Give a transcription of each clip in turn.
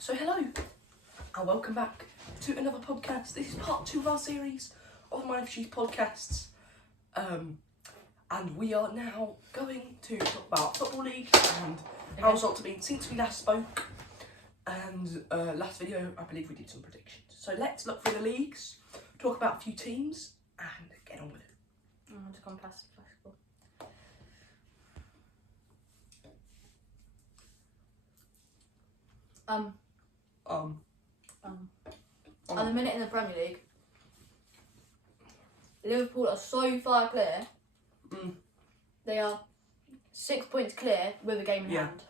So hello, and welcome back to another podcast. This is part 2 of our series of the Mind for Cheese podcasts. And we are now going to talk about Football League and how results have been since we last spoke. And last video, I believe we did some predictions. So let's look through the leagues, talk about a few teams, and get on with it. I want to come past the flexible. At the minute in the Premier League, Liverpool are so far clear. They are 6 points clear with a game in hand.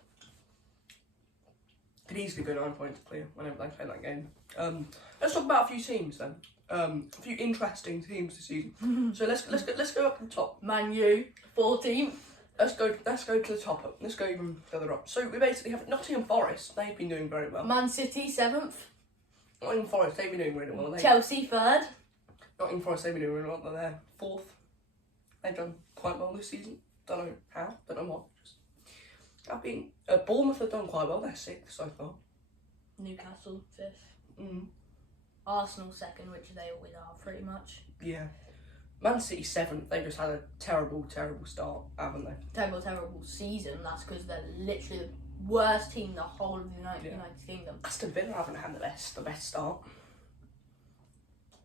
Could easily go 9 points clear whenever they play that game. Let's talk about a few teams then. A few interesting teams this season. So let's go up to the top. Man U, 14th. Let's go to the top. Let's go even further up. So we basically have Nottingham Forest. They've been doing very well. Man City, 7th. Nottingham Forest. They've been doing really well. Chelsea, 3rd. Nottingham Forest. They've been doing really well. They're 4th. They've done quite well this season. Don't know how. Don't know what. Bournemouth have done quite well. They're 6th so far. Newcastle, 5th. Arsenal, 2nd, which they always are pretty much. Yeah. Man City 7th. They've just had a terrible start, haven't they? Terrible season. That's because they're literally the worst team in the whole of the United Kingdom. Aston Villa haven't had the best start.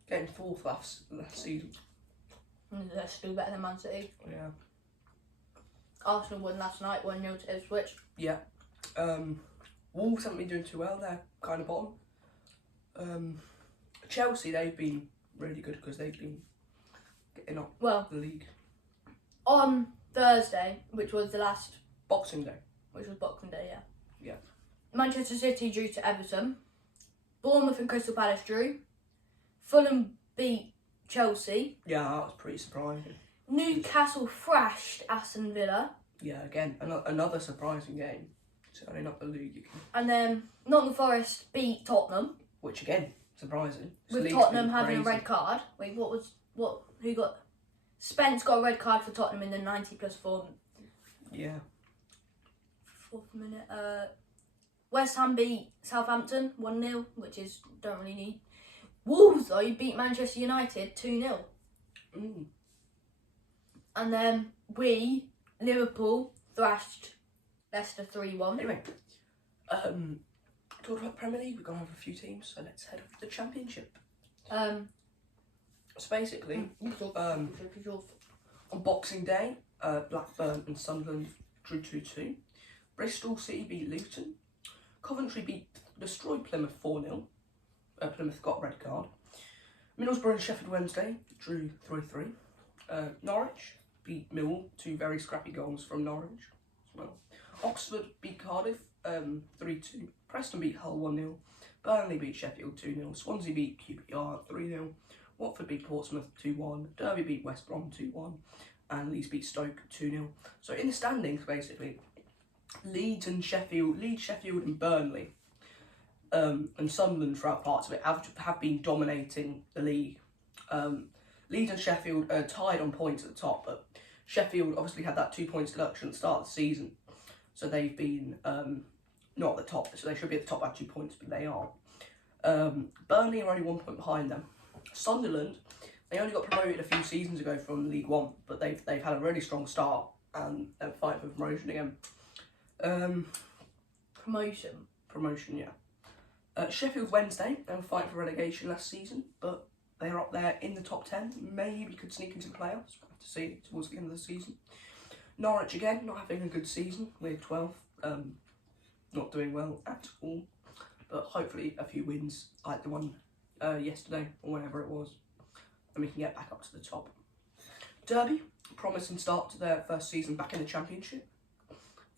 Getting 4th last season. And they're still better than Man City. Yeah. Arsenal won last night, 1-0 to Ipswich. Yeah. Wolves haven't been doing too well. They're kind of bottom. Chelsea, they've been really good because they've been getting up the league. On Thursday, which was the last... Boxing Day. Which was Boxing Day, yeah. Yeah. Manchester City drew to Everton. Bournemouth and Crystal Palace drew. Fulham beat Chelsea. Yeah, that was pretty surprising. Newcastle thrashed Aston Villa. Yeah, again, another surprising game. Certainly not the league. And then Nottingham Forest beat Tottenham. Which again, surprising. With Tottenham having a red card. Wait, who got... Spence got a red card for Tottenham in the 90+4. Yeah. 4th minute. West Ham beat Southampton 1-0, which is don't really need. Wolves though beat Manchester United 2-0. And then Liverpool thrashed Leicester 3-1. Anyway, talking about the Premier League, we're gonna have a few teams, so let's head up to the Championship. So basically, on Boxing Day, Blackburn and Sunderland drew 2-2. Bristol City beat Luton. Coventry destroyed Plymouth 4-0. Plymouth got a red card. Middlesbrough and Sheffield Wednesday drew 3-3. Norwich beat Millwall, 2 very scrappy goals from Norwich as well. Oxford beat Cardiff 3-2. Preston beat Hull 1-0. Burnley beat Sheffield 2-0. Swansea beat QPR 3-0. Watford beat Portsmouth 2-1. Derby beat West Brom 2-1. And Leeds beat Stoke 2-0. So in the standings, basically, Leeds, Sheffield and Burnley and Sunderland throughout parts of it have been dominating the league. Leeds and Sheffield are tied on points at the top, but Sheffield obviously had that 2 points deduction at the start of the season, so they've been not at the top, so they should be at the top by 2 points, but they aren't. Burnley are only 1 point behind them. Sunderland, they only got promoted a few seasons ago from League One, but they've had a really strong start and they're fighting for promotion again. Promotion, yeah. Sheffield Wednesday, they were fighting for relegation last season, but they're up there in the top 10. Maybe could sneak into the playoffs. We'll have to see towards the end of the season. Norwich again, not having a good season. We're 12th, not doing well at all. But hopefully a few wins like the one yesterday or whenever it was, and we can get back up to the top. Derby, promising start to their first season back in the Championship.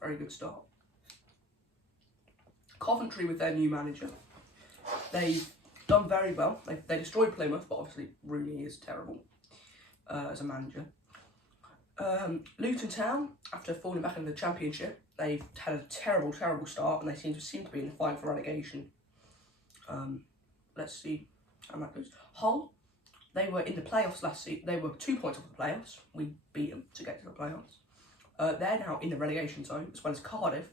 Very good start. Coventry with their new manager. They've done very well. They destroyed Plymouth, but obviously Rooney is terrible as a manager. Luton Town, after falling back into the Championship, they've had a terrible start, and they seem to be in the fight for relegation. Let's see how that goes. Hull, they were in the playoffs last season. They were 2 points off the playoffs. We beat them to get to the playoffs. They're now in the relegation zone, as well as Cardiff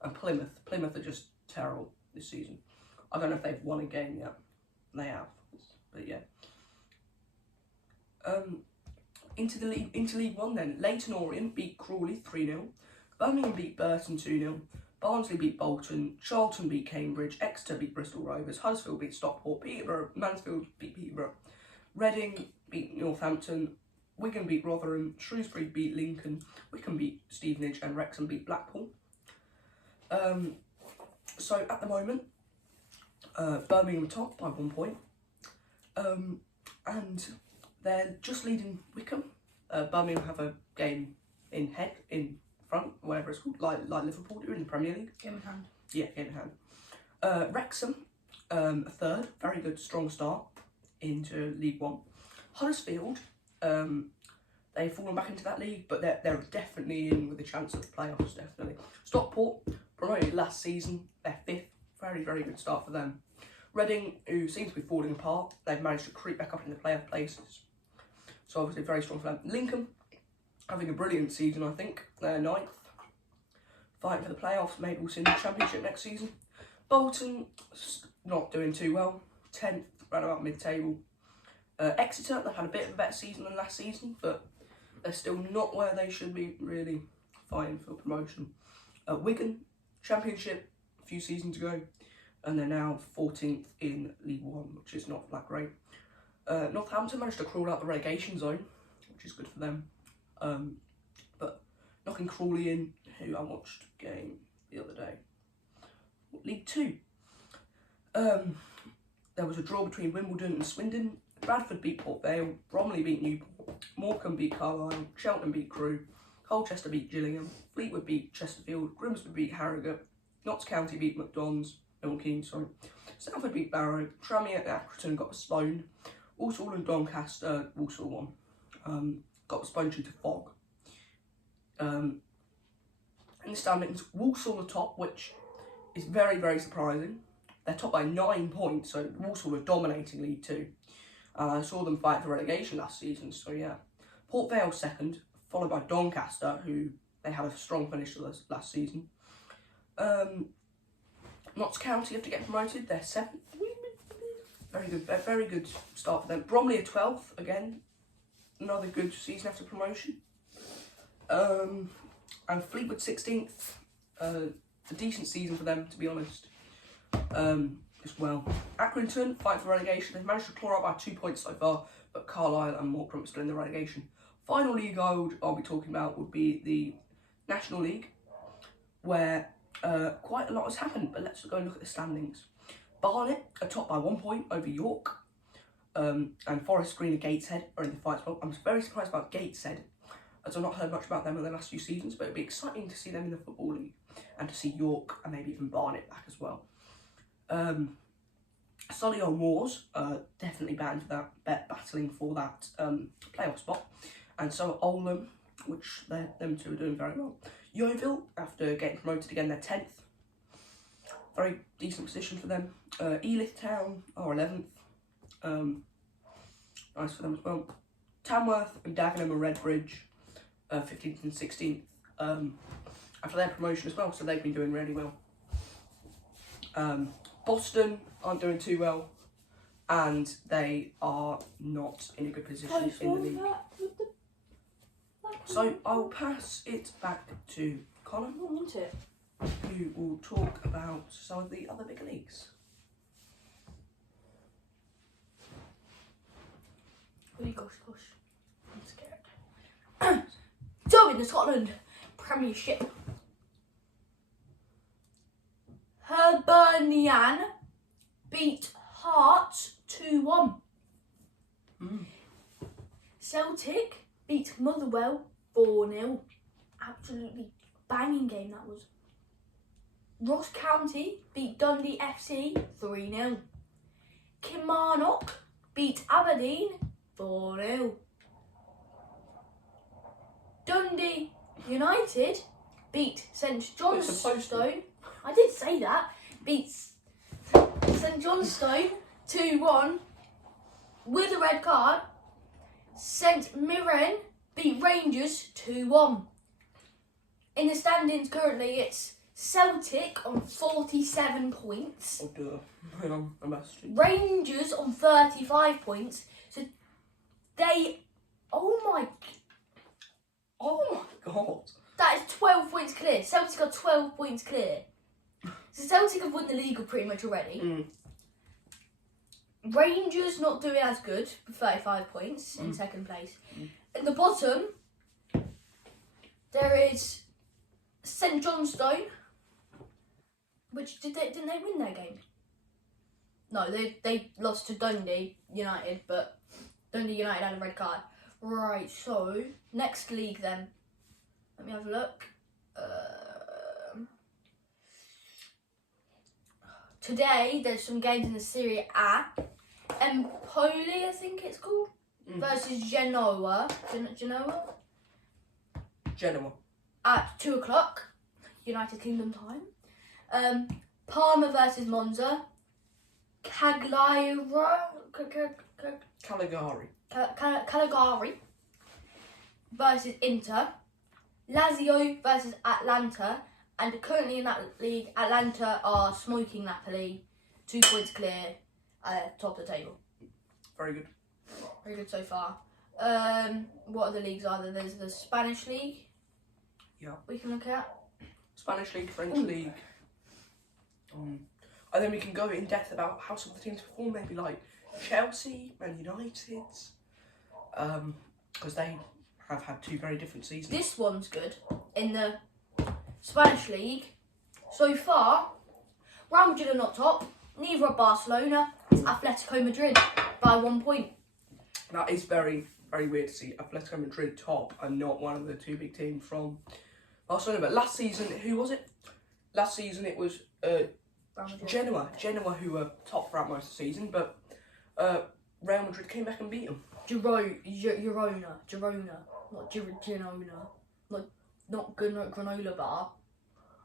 and Plymouth. Plymouth are just terrible this season. I don't know if they've won a game yet. They have, but yeah. Into League One then. Leyton Orient beat Crawley 3-0. Birmingham beat Burton 2-0. Barnsley beat Bolton. Charlton beat Cambridge. Exeter beat Bristol Rovers. Huddersfield beat Stockport. Peterborough, Mansfield beat Peterborough. Reading beat Northampton. Wigan beat Rotherham. Shrewsbury beat Lincoln. Wycombe beat Stevenage, and Wrexham beat Blackpool. So at the moment, Birmingham top by 1 point, and they're just leading Wycombe. Birmingham have a game in front, whatever it's called, like Liverpool do in the Premier League. Game in hand. Yeah, game in hand. Wrexham, a third, very good, strong start into League One. Huddersfield, they've fallen back into that league, but they're definitely in with a chance of the playoffs, definitely. Stockport, promoted last season, they're fifth, very, very good start for them. Reading, who seems to be falling apart, they've managed to creep back up in the playoff places. So obviously very strong for them. Lincoln, having a brilliant season, I think. They're ninth, fighting for the playoffs. Maybe we'll see in the Championship next season. Bolton, not doing too well. 10th, right about mid-table. Exeter, they've had a bit of a better season than last season, but they're still not where they should be, really fighting for promotion. Wigan, Championship a few seasons ago, and they're now 14th in League One, which is not that great. Northampton managed to crawl out the relegation zone, which is good for them. But knocking Crawley in, who I watched a game the other day. League Two. There was a draw between Wimbledon and Swindon. Bradford beat Port Vale. Bromley beat Newport. Morecambe beat Carlisle. Cheltenham beat Crewe. Colchester beat Gillingham. Fleetwood beat Chesterfield. Grimsby beat Harrogate. Notts County beat Milton Keynes, sorry. Salford beat Barrow. Tranmere and Accrington got postponed. Walsall and Doncaster, Walsall won. Got postponed due to fog. In the standings, Walsall are top, which is very, very surprising. They're top by 9 points, so Walsall are dominating League Two. I saw them fight for relegation last season, so yeah. Port Vale second, followed by Doncaster, who they had a strong finish to last season. Notts County have to get promoted, they're 7th. Very good start for them. Bromley are 12th, again, another good season after promotion. And Fleetwood 16th, a decent season for them, to be honest, as well. Accrington fight for relegation. They've managed to claw up by 2 points so far, but Carlisle and Morecambe are still in the relegation. Final league I'll be talking about would be the National League, where quite a lot has happened, but let's go and look at the standings. Barnet are top by 1 point over York, and Forest Green and Gateshead are in the fight spot. I'm very surprised about Gateshead, as I've not heard much about them in the last few seasons, but it'd be exciting to see them in the Football League, and to see York and maybe even Barnet back as well. Solihull Moors definitely battling for that playoff spot, and so are Oldham, which them two are doing very well. Yeovil, after getting promoted again, they're 10th. Very decent position for them. Elith Town are 11th. Nice for them as well. Tamworth and Dagenham and Redbridge, 15th and 16th, after their promotion as well, so they've been doing really well. Boston aren't doing too well, and they are not in a good position in the league. So I'll pass it back to Connor, who will talk about some of the other big leagues. Oh gosh, I'm scared. So in the Scotland Premiership, Hibernian beat Hearts 2-1. Celtic beat Motherwell 4-0. Absolutely banging game that was. Ross County beat Dundee FC 3-0. Kilmarnock beat Aberdeen 4-0. Dundee United beat St Johnstone. I did say that. Beats St Johnstone 2-1 with a red card. St Mirren beat Rangers 2-1. In the standings currently, it's Celtic on 47 points. Oh, duh. Hang on, I'm about to. Rangers on 35 points. So they, oh my, God. that is 12 points clear. Celtic are 12 points clear. So Celtic have won the league pretty much already. Mm. Rangers not doing as good with 35 points in second place. At the bottom, there is St Johnstone, which didn't they win their game? No, they lost to Dundee United, but Dundee United had a red card. Right, so next league then. Let me have a look. Today there's some games in the Serie A. Empoli, I think it's called, versus Genoa. Genoa. At 2 o'clock, United Kingdom time. Parma versus Monza. Cagliari versus Inter. Lazio versus Atlanta. And currently in that league, Atlanta are smoking Napoli. 2 points clear. Top of the table. Very good. Very good so far. What other leagues are there? There's the Spanish league. Yeah. We can look at. Spanish league, French league. And then we can go in depth about how some of the teams perform. Maybe like Chelsea, Man United. Because they have had 2 very different seasons. This one's good. In the Spanish league, so far, Real Madrid are not top. Neither are Barcelona. It's Atletico Madrid by 1 point. That is very, very weird to see Atletico Madrid top and not one of the 2 big teams from Barcelona. But last season, who was it? Last season it was Genoa. Genoa who were top throughout most of the season, but Real Madrid came back and beat them. Girona, not Girona, not granola bar.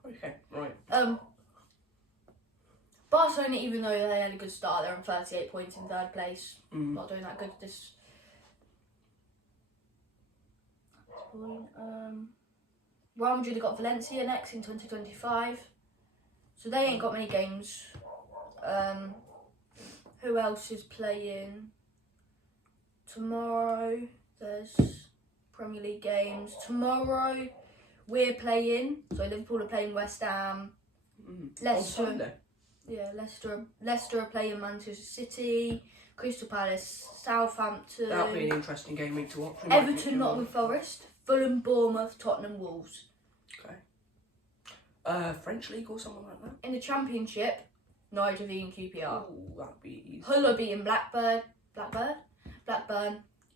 Okay, right. Barcelona, even though they had a good start, they're on 38 points in 3rd place. Not doing that good this. Real Madrid have got Valencia next in 2025, so they ain't got many games. Who else is playing tomorrow? There's Premier League games tomorrow. We're playing, so Liverpool are playing West Ham. Leicester. On Sunday. Yeah, Leicester are playing Manchester City. Crystal Palace, Southampton. That'll be an interesting game week to watch. Everton, Nottingham Forest. Fulham, Bournemouth, Tottenham, Wolves. Okay. French league or something like that. In the Championship, Norwich beating QPR. Oh, that'd be easy. Hull are beating Blackburn.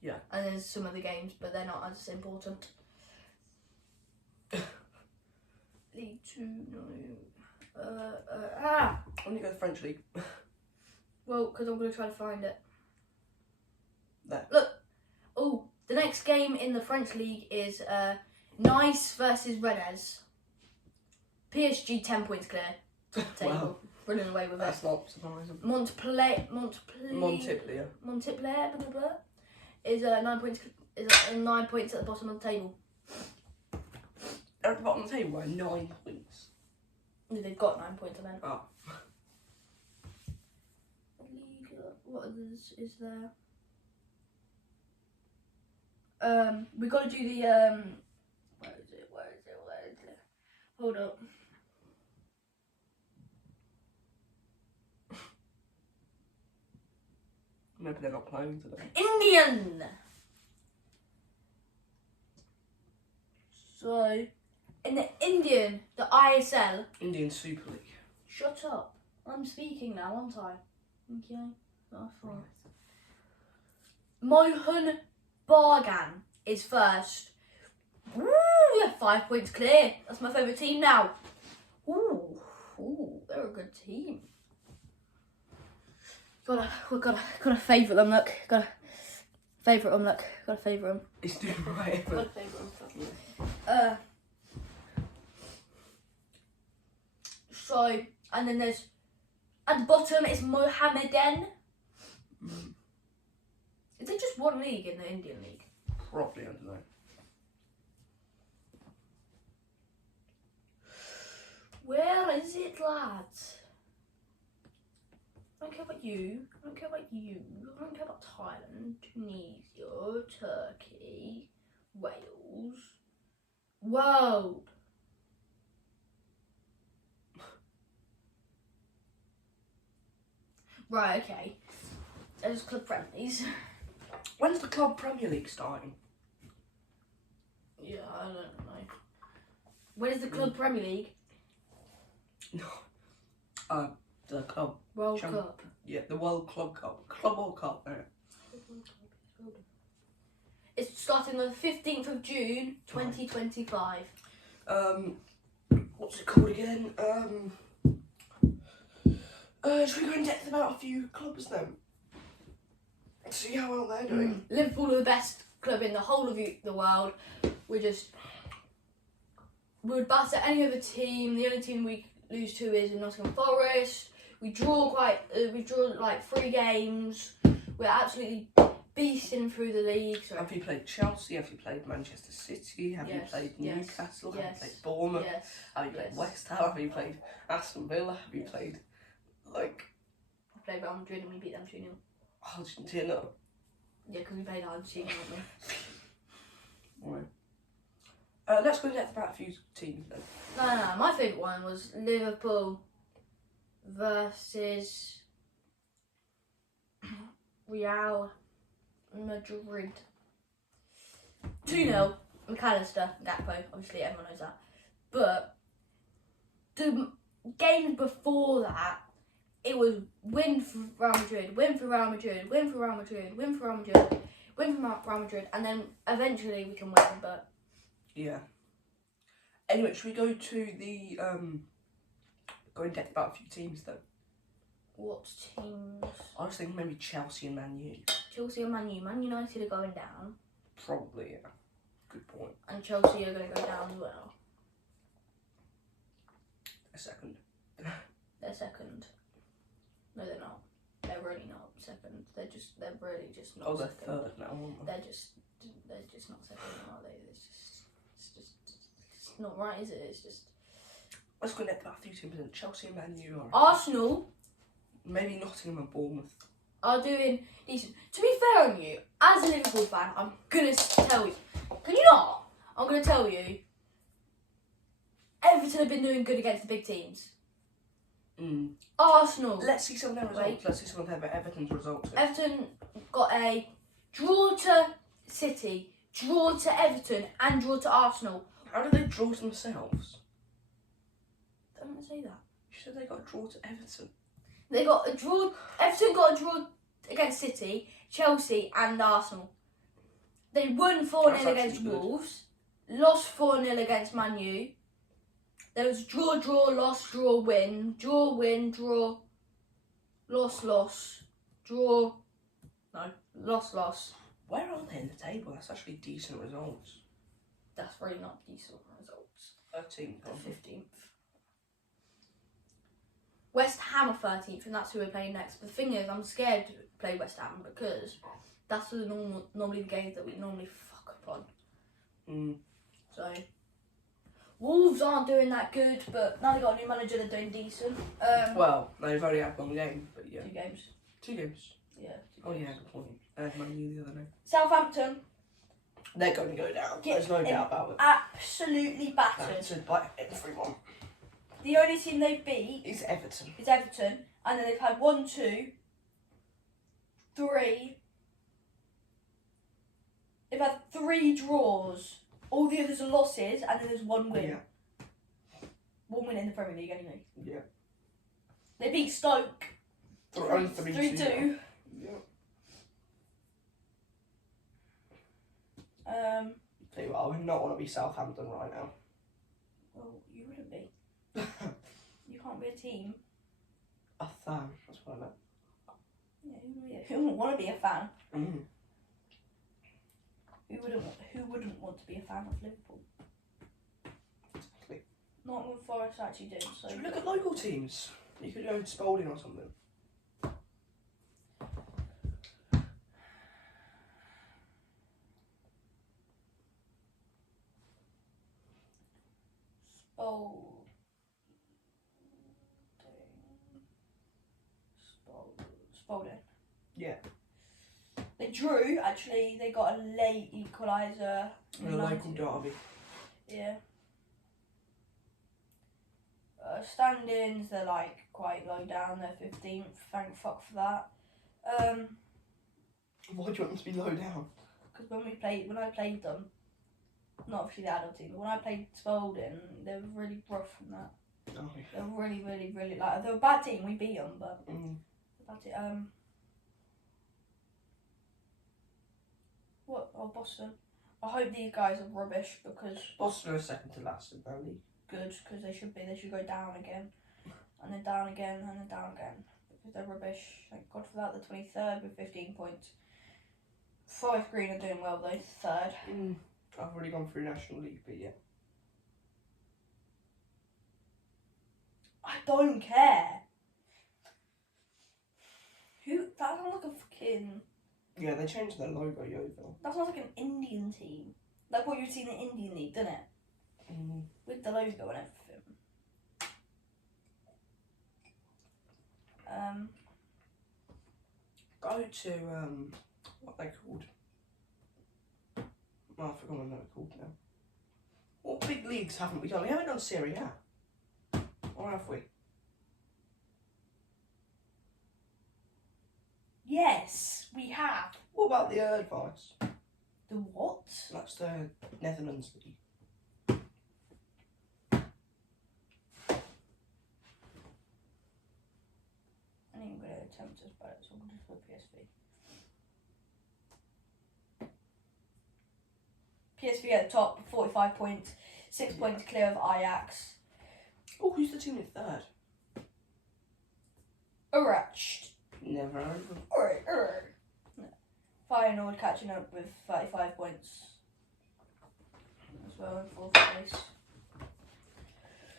Yeah. And there's some other games, but they're not as important. League 2, no. Why don't you go to the French league? Well, because I'm going to try to find it. There. Look. Oh, the next game in the French league is Nice versus Rennes. PSG 10 points clear. Table. Wow. Running away with it. That's not surprising. Montpellier, blah, blah, blah, is 9 points. Is 9 points at the bottom of the table. They're at the bottom of the table by 9 points. No, they've got 9 points. I meant. Oh. What others is there? We got to do the Where is it? Hold up. Maybe they're not playing today. Indian. So, in the Indian, the ISL. Indian Super League. Shut up. I'm speaking now, aren't I? Okay. That's fine. Mohun Bagan is first. Ooh, we have 5 points clear. That's my favourite team now. Ooh, they're a good team. Gotta favourite them. Look, gotta favourite them. Look, gotta favourite them. It's doing right. Gotta favourite them. So, and then there's at the bottom is Mohammedan. Is there just one league in the Indian League? Probably, I don't know. Where is it, lads? I don't care about you. I don't care about you. I don't care about Thailand, Tunisia, Turkey, Wales. Whoa! Right, okay. There's club friendlies. When's the Club Premier League starting? Yeah, I don't know. When is the Club Premier League? No. The Club. World Champ- Cup. Yeah, the World Club Cup. Club World Cup. It's starting on the 15th of June, 2025. What's it called again? Should we go in depth about a few clubs then? See how well they're doing. Liverpool are the best club in the whole of the world. We would batter any other team. The only team we lose to is Nottingham Forest. We draw like 3 games. We're absolutely beasting through the league. So. Have you played Chelsea? Have you played Manchester City? Have you played Newcastle? Have you played Bournemouth? Yes. Have you played West Ham? Have you played Aston Villa? Have you played We played Real Madrid and we beat them 2-0. Argentina? Yeah, because we played Argentina, didn't we? Right. Let's go in depth about a few teams then. No. My favourite one was Liverpool versus Real Madrid. 2-0. McAllister, Gakpo. Obviously, everyone knows that. But the games before that, it was win for Real Madrid, win for Real Madrid, win for Real Madrid, win for Real Madrid, win for Real Madrid, and then eventually we can win. But yeah. Anyway, should we go to the go in depth about a few teams though? what teams? I was thinking maybe Chelsea and Man U. Chelsea and Man U. Man United are going down, Probably, yeah. Good point. and Chelsea are going to go down as well. A second. They're second. No, they're not. They're really not second. They're really just not. Oh, they're second. third now, aren't they? They're just not second, are they? It's not right, is it? It's just Let's go in depth about a few teams then. Chelsea and Man U are. Arsenal Maybe Nottingham and Bournemouth. are doing decent. To be fair on you, as a Liverpool fan, I'm gonna tell you. Can you not? I'm gonna tell you. Everton have been doing good against the big teams. Arsenal. Let's see some of their results. Wait. Let's see some of Everton's results. Everton got a draw to City, draw to Everton, and draw to Arsenal. How did they draw to themselves? Don't say that. You said they got a draw to Everton. They got a draw. Everton got a draw against City, Chelsea, and Arsenal. They won 4-0 That's against actually good. Wolves, lost 4-0 against Man U. There was draw, loss, draw, win, draw, loss, draw. No, loss. Where are they in the table? That's actually decent results. That's really not decent results. 13th. 15th. West Ham are 13th, and that's who we're playing next. But the thing is, I'm scared to play West Ham because that's normally the games that we normally fuck up on. So, Wolves aren't doing that good, but now they've got a new manager, they're doing decent. Well, they've only had one game, but yeah. 2 games. 2 games. Yeah. Oh yeah, good point. Man U the other day. Southampton. They're going to go down. There's no doubt about it. Absolutely battered. Battered by everyone. The only team they've beat It's Everton. is Everton, and then they've had 1, 2, 3. They've had 3 draws. All the others are losses, and then there's 1 win. Yeah. 1 win in the Premier League, anyway. Yeah. They beat Stoke. 3-2. 3-2. Yeah. Tell you what, I would not want to be Southampton right now. Well, you wouldn't be. You can't be a team. A fan, that's what I meant. Yeah, who wouldn't want to be a fan? Mm. Who wouldn't want to be a fan of Liverpool? Exactly. Nottingham Forest actually do. So Should we look at local teams? You could go to Spalding or something. Yeah. They drew, actually. They got a late equaliser. In a local derby. Yeah. Standings, they're like quite low down. They're 15th. Thank fuck for that. Why do you want them to be low down? Because when I played them, not obviously the adult team, but when I played Spalding, they were really rough from that. Oh, They were really, really, really like they were a bad team. We beat them, but that's it. What? Oh, Boston. I hope these guys are rubbish because Boston are second to last in their league. good because they should be. They should go down again, and then down again, and then down again because they're rubbish. Thank God for that. They're 23rd with 15 points. Forest Green are doing well though. Third. I've already gone through National League, but yeah. I don't care. Who? That sounds like a fucking. Yeah, they changed their logo, Yeovil. That sounds like an Indian team. Like what you'd see in the Indian League, doesn't it? With the logo and everything. Go to what are they called? Oh, I forgot what they're called now. What big leagues haven't we done? We haven't done Serie A. Or have we? Yes, we have. What about the Erdvice? The what? That's the Netherlands league. I ain't gonna attempt to spell it, so we'll just put PSV. PSV at the top, 45 points, 6 points clear of Ajax. Oh, who's the team in third? Utrecht. Never heard of them. Alright. Feyenoord catching up with 35 points as well in fourth place.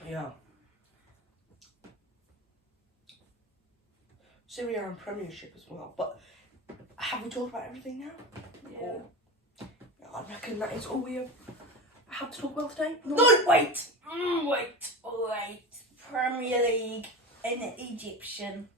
Yeah. Serie A and Premiership as well, but have we talked about everything now? Yeah. Or, I reckon that is all we have to talk about today. No, wait! Wait. Premier League in Egyptian.